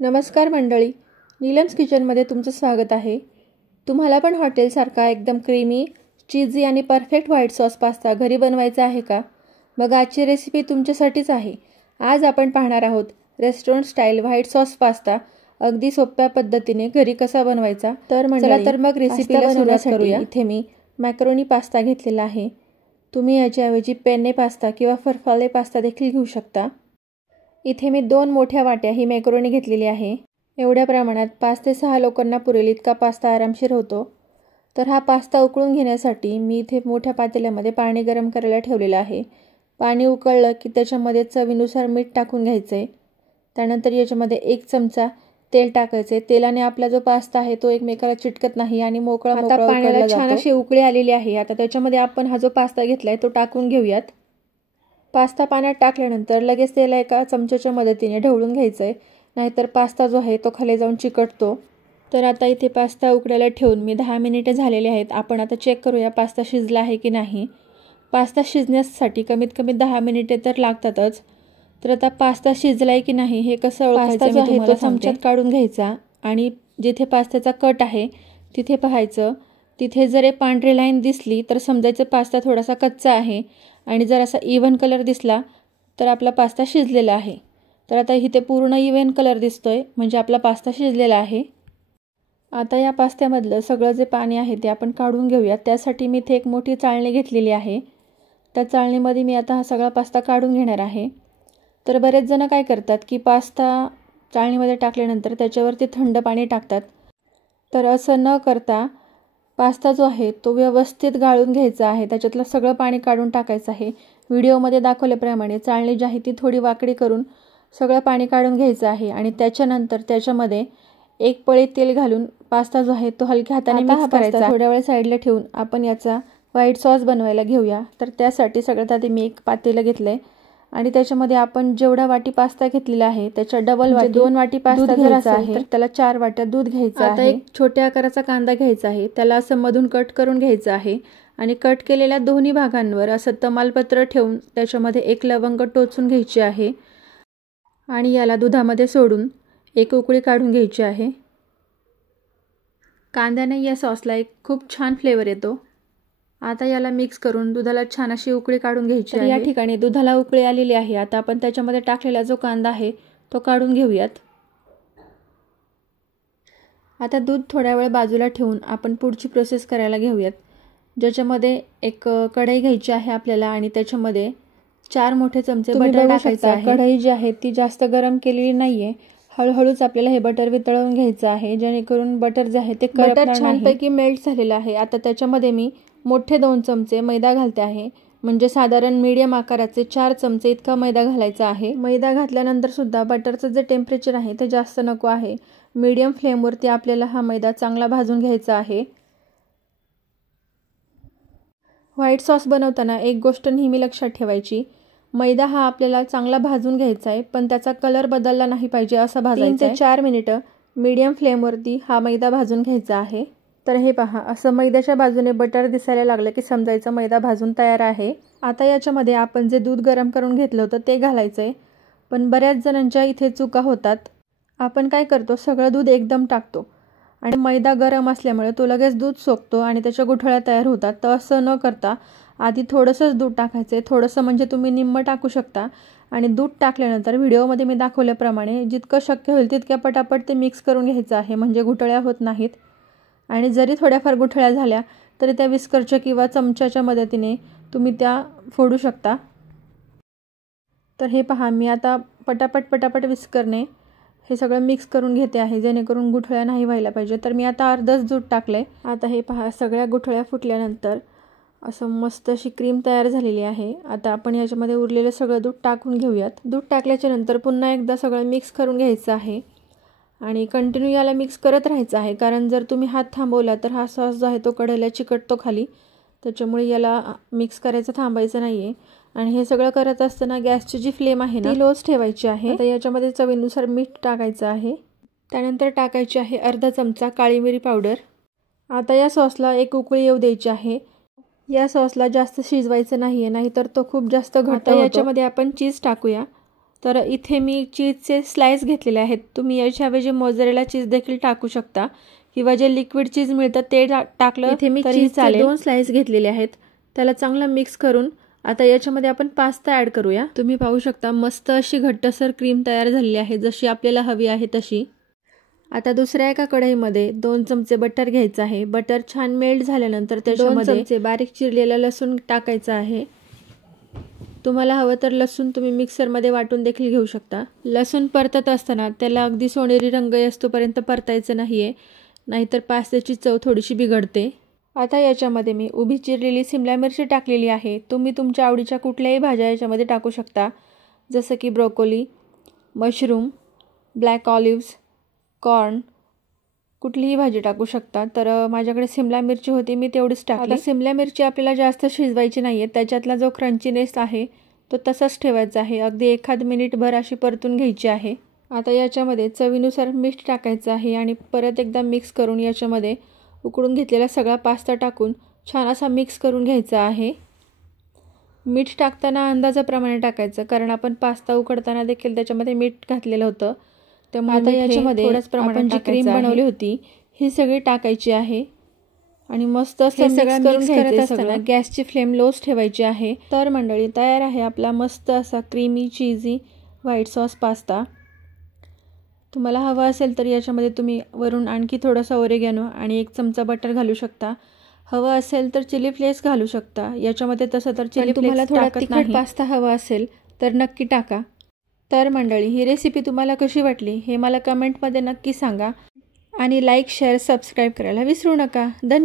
नमस्कार मंडळी, नीलम्स किचनमध्ये तुमचं स्वागत आहे। तुम्हाला पण हॉटेलसारखा एकदम क्रीमी, चीजी आणि परफेक्ट व्हाईट सॉस पास्ता घरी बनवायचा आहे का? मग आजची रेसिपी तुमच्यासाठीच आहे। आज आपण पाहणार आहोत restaurant style white sauce pasta अगदी सोप्या पद्धतीने घरी कसा बनवायचा। तर मग रेसिपीला सुरुवात करूया। इथे मी मॅकरोनी पास्ता घेतलेला आहे। तुम्ही याच्याऐवजी पेने पास्ता किंवा फरफाले पास्ता देखील घेऊ शकता। इथे मी 2 मोठ्या वाट्या ही मॅकरोनी घेतलेली आहे। एवढ्या प्रमाणात 5 ते 6 लोकांना पुरेल इतका पास्ता आरामशीर होतो। तर हा पास्ता उकळून घेण्यासाठी मी इथे मोठ्या पातेल्यामध्ये पाणी गरम करायला ठेवलेलं आहे। पाणी उकळलं की त्याच्यामध्ये चवीनुसार मीठ टाकून घ्यायचे। त्यानंतर याच्यामध्ये 1 चमचा तेल टाकायचे। तेलाने आपला जो पास्ता आहे तो एकमेकाला चिटकत नाही आणि मोकळा पाण्याला छान अशी उकळी आलेली आहे। आता त्याच्यामध्ये आपण हा जो पास्ता घेतलाय तो टाकून घेऊयात। पास्ता पाण्यात टाकल्यानंतर लगेच त्याला एका चमच्याच्या मदतीने ढवळून घ्यायचंय, नाहीतर पास्ता जो आहे तो खाली जाऊन चिकटतो। तर आता इथे पास्ता उकळायला ठेवून मी 10 मिनिटे झालेले आहेत। आपण आता चेक करूया पास्ता शिजला आहे की नाही। पास्ता शिजण्यासाठी कमीत कमी 10 मिनिटे तर लागतातच। तर आता पास्ता शिजलाय की नाही हे कसं ओळखायचं मी तुम्हाला चमच्यात काढून घ्यायचा आणि जिथे पास्त्याचा कट आहे तिथे पाहायचं। तिथे जर एक पांढरी लाईन दिसली तर समजायचं पास्ता थोडासा कच्चा आहे आणि जर असा इव्हन कलर दिसला तर आपला पास्ता शिजलेला आहे। तर आता इथे पूर्ण इव्हन कलर दिसतोय म्हणजे आपला पास्ता शिजलेला आहे। आता या पास्त्यामधलं सगळं जे पाणी आहे ते आपण काढून घेऊया। त्यासाठी मी इथे एक मोठी चाळणी घेतलेली आहे। त्या चाळणीमध्ये मी आता हा सगळा पास्ता काढून घेणार आहे। तर बरेच जण काय करतात की पास्ता चाळणीमध्ये टाकल्यानंतर त्याच्यावरती थंड पाणी टाकतात। तर असं न करता पास्ता जो आहे तो व्यवस्थित गाळून घ्यायचा आहे। त्याच्यातलं सगळं पाणी काढून टाकायचं आहे। व्हिडिओमध्ये दाखवल्याप्रमाणे चाळणी जी आहे ती थोडी वाकडी करून सगळं पाणी काढून घ्यायचं आहे आणि त्याच्यानंतर त्याच्यामध्ये 1 पळी तेल घालून पास्ता जो आहे तो हलक्या हाताने मिक्स करायचा। थोड्या वेळ साईडला ठेवून आपण याचा व्हाईट सॉस बनवायला घेऊया। तर त्यासाठी सगळ्यात आधी मी एक पातेलं घेतलंय आणि त्याच्यामध्ये आपण जेवढा वाटी पास्ता घेतलेला आहे त्याच्या डबल वाटी 2 वाटी पास्ता घ्यायचा आहे। तर त्याला 4 वाट्या दूध घ्यायचं आहे। आता एक छोट्या आकाराचा कांदा घ्यायचा आहे, त्याला असं मधून कट करून घ्यायचं आहे आणि कट केलेल्या दोन्ही भागांवर असं तमालपत्र ठेवून त्याच्यामध्ये 1 लवंग टोचून घ्यायची आहे आणि याला दुधामध्ये सोडून एक उकळी काढून घ्यायची आहे। कांद्याने या सॉसला एक खूप छान फ्लेवर येतो। आता याला मिक्स करून दुधाला छान अशी उकळी काढून घ्यायची आहे। या ठिकाणी दुधाला उकळी आलेली आहे। आता आपण त्याच्यामध्ये टाकलेला जो कांदा आहे तो काढून घेऊयात। आता दूध थोड्या वेळ बाजूला ठेवून आपण पुढची प्रोसेस करायला घेऊयात। ज्याच्यामध्ये एक कढई घ्यायची आहे आपल्याला आणि त्याच्यामध्ये 4 मोठे चमचे बटर टाकायचं आहे। कढई जी आहे ती जास्त गरम केलेली नाहीये, हळूहळूच आपल्याला हे बटर वितळवून घ्यायचं आहे जेणेकरून बटर जे आहे ते बटर छानपैकी मेल्ट झालेलं आहे। आता त्याच्यामध्ये मी मोठे 2 चमचे मैदा घालते आहे, म्हणजे साधारण मीडियम आकाराचे 4 चमचे इतका मैदा घालायचा आहे। मैदा घातल्यानंतर सुद्धा बटरचं जे टेम्परेचर आहे ते जास्त नको आहे। मीडियम फ्लेमवरती आपल्याला हा मैदा चांगला भाजून घ्यायचा आहे। व्हाईट सॉस बनवताना एक गोष्ट नेहमी लक्षात ठेवायची, मैदा हा आपल्याला चांगला भाजून घ्यायचा आहे पण त्याचा कलर बदलला नाही पाहिजे असा भाजायचा आहे। 3 ते 4 मिनिटं मीडियम फ्लेमवरती हा मैदा भाजून घ्यायचा आहे। तर हे पहा, असं मैद्याच्या बाजूने बटर दिसायला लागलं की समजायचं मैदा भाजून तयार आहे। आता याच्यामध्ये आपण जे दूध गरम करून घेतलं होतं ते घालायचंय, पण बऱ्याच जणांच्या इथे चुका होतात। आपण काय करतो, सगळं दूध एकदम टाकतो आणि मैदा गरम असल्यामुळे तो लगेच दूध सोकतो आणि त्याच्या गुठळ्या तयार होतात। तर असं न करता आधी थोडंसंच दूध टाकायचंय, थोडंसं म्हणजे तुम्ही निम्म टाकू शकता आणि दूध टाकल्यानंतर व्हिडिओमध्ये मी दाखवल्याप्रमाणे जितकं शक्य होईल तितक्या पटापट ते मिक्स करून घ्यायचं आहे, म्हणजे गुठळ्या होत नाहीत। आणि जरी थोड्याफार गुठळ्या झाल्या तरी त्या विस्करच्या किंवा चमच्याच्या मदतीने तुम्ही त्या फोडू शकता। तर हे पहा, मी आता पटापट विस्करने हे सगळं मिक्स करून घेते आहे जेणेकरून गुठळ्या नाही व्हायला पाहिजे। तर मी आता अर्धच दूध टाकलंय। आता हे पहा, सगळ्या गुठळ्या फुटल्यानंतर असं मस्त अशी क्रीम तयार झालेली आहे। आता आपण याच्यामध्ये उरलेलं सगळं दूध टाकून घेऊयात। दूध टाकल्याच्या नंतर पुन्हा एकदा सगळं मिक्स करून घ्यायचं आहे आणि कंटिन्यू याला मिक्स करत राहायचं आहे, कारण जर तुम्ही हात थांबवला तर हा सॉस जो आहे तो कढईला चिकटतो खाली। त्याच्यामुळे याला मिक्स करायचं थांबायचं नाहीये आणि हे सगळं करत असताना गॅसची जी फ्लेम आहे ना ती लोच ठेवायची आहे। आता याच्यामध्ये चवीनुसार मीठ टाकायचं आहे, त्यानंतर टाकायची आहे अर्धा चमचा काळी मिरी पावडर। आता या सॉसला एक उकळी येऊ द्यायची आहे। या सॉसला जास्त शिजवायचं नाहीये, नाहीतर तो खूप जास्त घट्ट होतो। याच्यामध्ये आपण चीज टाकूया। तर इथे मी चीजचे स्लाइस घेतलेले आहेत. तुम्ही याच्याऐवजी मोझरेला चीज देखील टाकू शकता किंवा जे लिक्विड चीज मिळतं ते टाकलं. इथे मी चीजचे 2 स्लाइस घेतलेले आहेत. त्याला चांगलं मिक्स करून आता याच्यामध्ये आपण पास्ता ॲड करूया. तुम्ही पाहू शकता मस्त अशी घट्टसर क्रीम तयार झालेली आहे, जशी आपल्याला हवी आहे तशी. आता दुसऱ्या एका कढईमध्ये 2 चमचे बटर घ्यायचं आहे. बटर छान मेल्ट झाल्यानंतर त्याच्यामध्ये 2 चमचे बारीक चिरलेला लसूण टाकायचा आहे. तुम्हाला हवं तर लसूण तुम्ही मिक्सरमध्ये वाटून देखील घेऊ शकता. लसूण परतत असताना त्याला अगदी सोनेरी रंग येतोपर्यंत परतायचं नाहीये, नाहीतर पास्त्याची चव थोडीशी बिघडते. आता याच्यामध्ये मी उभी चिरलेली सिमला मिरची टाकलेली आहे. तुम्ही तुमच्या आवडीच्या कुठल्याही भाज्या याच्यामध्ये टाकू शकता, जसं की broccoli, mushroom, black olives, corn, कुठलीही भाजी टाकू शकता. तर माझ्याकडे सिमला मिरची होती, मी तेवढीच टाकली. आता सिमला मिरची आपल्याला जास्त शिजवायची नाही आहे. त्याच्यातला जो क्रंचीनेस आहे तो तसाच ठेवायचा आहे. अगदी एखाद मिनिटभर अशी परतून घ्यायची आहे. आता याच्यामध्ये चवीनुसार मीठ टाकायचं आहे आणि परत एकदा मिक्स करून याच्यामध्ये उकळून घेतलेला सगळा पास्ता टाकून छान असा मिक्स करून घ्यायचा आहे. मीठ टाकताना अंदाजाप्रमाणे टाकायचं, कारण आपण पास्ता उकडताना देखील त्याच्यामध्ये मीठ घातलेलं होतं. त्यामुळे आता याच्यामध्ये आपण जी क्रीम बनवली होती ही सगळी टाकायची आहे आणि मस्त असं सगळं मिक्स करत असताना गॅसची फ्लेम लोच ठेवायची आहे. तर मंडळी, तयार आहे आपला मस्त असा क्रीमी चीजी व्हाईट सॉस पास्ता. तुम्हाला हवा असेल तर याच्यामध्ये तुम्ही वरून आणखी थोडासा ओरेगॅनो आणि 1 चमचा बटर घालू शकता. हवं असेल तर चिली फ्लेक्स घालू शकता याच्यामध्ये. तसं तर चिली फ्लेक्स थोडा तिखट पास्ता हवा असेल तर नक्की टाका. तर मंडळी, ही रेसिपी तुम्हाला कशी वाटली हे मला कमेंटमध्ये नक्की सांगा आणि लाईक, शेअर, सबस्क्राईब करायला विसरू नका. धन्यवाद.